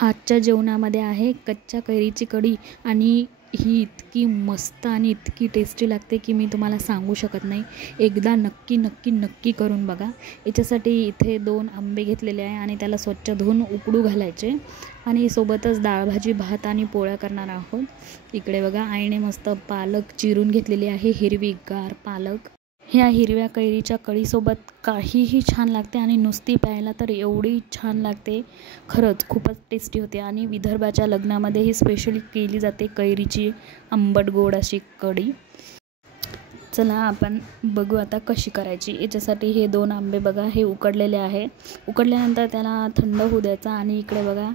आजच्या जेवणामध्ये आहे कच्च्या कैरीची कढी आणि ही इतकी मस्त आणि इतकी टेस्टी लागते की मी तुम्हाला सांगू शकत नाही। एकदा नक्की नक्की नक्की करून बघा। याच्यासाठी इथे 2 आंबे घेतलेले आहे आणि त्याला स्वच्छ धुवून उकडू घालायचे आणि सोबतच डाळ भाजी भात आणि पोळ्या करणार आहोत। इकडे बघा आईने मस्त पालक चिरून घेतलेली आहे, हिरवीगार पालक। ह्या हिरव्या कैरीच्या कढीसोबत काहीही छान लागते आणि नुसती प्यायला तर एवढी छान लागते, खरंच खूपच टेस्टी होते। आणि विदर्भाच्या लग्नामध्ये ही स्पेशली केली जाते कैरीची आंबट गोड अशी कढी। चला आपण बघू आता कशी करायची। याच्यासाठी हे 2 आंबे बघा हे उकडलेले आहे। उकडल्यानंतर त्याला थंड होऊ द्यायचा आणि इकडे बघा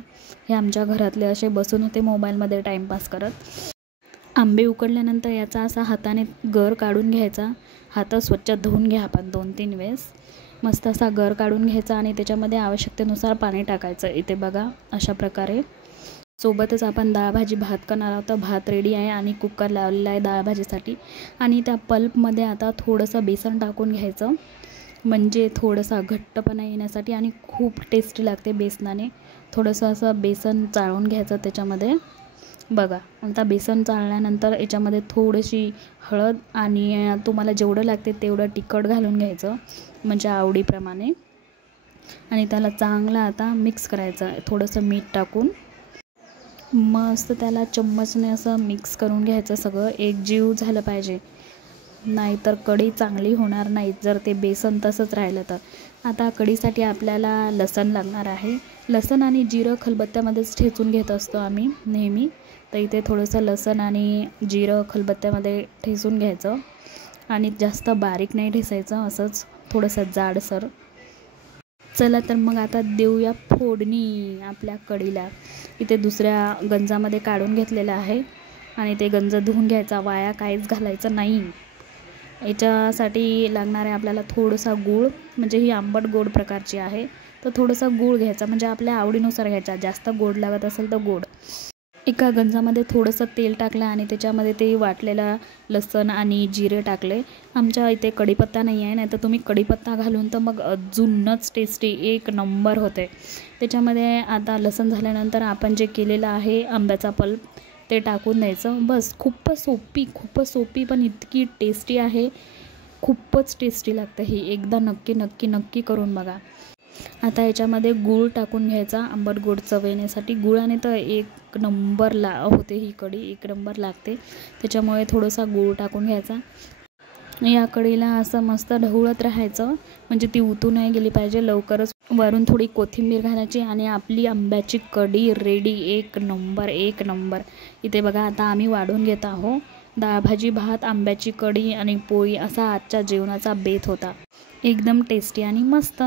हे आमच्या घरातले असे बसून होते मोबाईलमध्ये टाईमपास करत। आंबे उकडल्यानंतर याचा असा हाताने गर काढून घ्यायचा। हात स्वच्छ धुवून घ्या आपण 2-3 वेळेस। मस्त असा गर काढून घ्यायचा आणि त्याच्यामध्ये आवश्यकतेनुसार पाणी टाकायचं। इथे बघा अशा प्रकारे। सोबतच आपण डाळ भाजी भात करणार आहोत। भात रेडी आहे आणि कुकर लावलेला आहे डाळ भाजीसाठी। आणि त्या पल्पमध्ये आता थोडंसं बेसन टाकून घ्यायचं, म्हणजे थोडासा घट्टपणा येण्यासाठी आणि खूप टेस्टी लागते बेसनाने। थोडंसं असं बेसन चाळून घ्यायचं त्याच्यामध्ये। बघा आता बेसन चाळल्यानंतर याच्यामध्ये थोडीशी हळद आणि तुम्हाला जेवढं लागते तेवढं तिखट घालून घ्यायचं, म्हणजे आवडीप्रमाणे। आणि त्याला चांगलं आता मिक्स करायचं थोडंसं मीठ टाकून। मस्त त्याला चम्मचने असं मिक्स करून घ्यायचं, सगळं एकजीव झालं पाहिजे, नाहीतर कढी चांगली होणार नाही जर ते बेसन तसंच राहिलं तर। आता कढीसाठी आपल्याला लसण लागणार आहे। लसण आणि जिरं खलबत्त्यामध्येच ठेचून घेत असतो आम्ही नेहमी। तर इथे थोडंसं लसण आणि जिरं खलबत्त्यामध्ये ठेचून घ्यायचं आणि जास्त बारीक नाही ठेचायचं, असंच थोडंसं जाडसर। चला तर मग आता देऊया फोडणी आपल्या कढीला। इथे दुसऱ्या गंजामध्ये काढून घेतलेलं आहे आणि ते गंज धुवून घ्यायचा, वाया काहीच घालायचं नाही। याच्यासाठी लागणार आहे आपल्याला थोडासा गूळ, म्हणजे ही आंबट गोड प्रकारची आहे तर थोडासा गूळ घ्यायचा, म्हणजे आपल्या आवडीनुसार घ्यायचा। जास्त गोड लागत असेल तर गोड। एका गंजामध्ये थोडंसं तेल टाकलं आणि त्याच्यामध्ये ते वाटलेला लसण आणि जिरे टाकले। आमच्या इथे कढीपत्ता नाही आहे, नाही तर तुम्ही कढीपत्ता घालून तर मग अजूनच टेस्टी एक नंबर होते। त्याच्यामध्ये आता लसण झाल्यानंतर आपण जे केलेलं आहे आंब्याचा पल्प ते टाकून द्यायचं। बस खूपच सोपी पण इतकी टेस्टी आहे, खूपच टेस्टी लागतं ही। एकदा नक्की नक्की नक्की करून बघा। आता याच्यामध्ये गूळ टाकून घ्यायचा आंबट गोड चव येण्यासाठी। गुळाने तर एक नंबर होते ही कढी, एक नंबर लागते, त्याच्यामुळे थोडासा गूळ टाकून घ्यायचा। या कढीला असं मस्त ढवळत राहायचं, म्हणजे ती उतू नाही गेली पाहिजे लवकरच। वरून थोडी कोथिंबीर घालायची आणि आपली आंब्याची कढी रेडी, एक नंबर एक नंबर। इथे बघा आता आम्ही वाढून घेत आहोत। डाळ भाजी भात, आंब्याची कढी आणि पोळी असा आजच्या जेवणाचा बेत होता, एकदम टेस्टी आणि मस्त।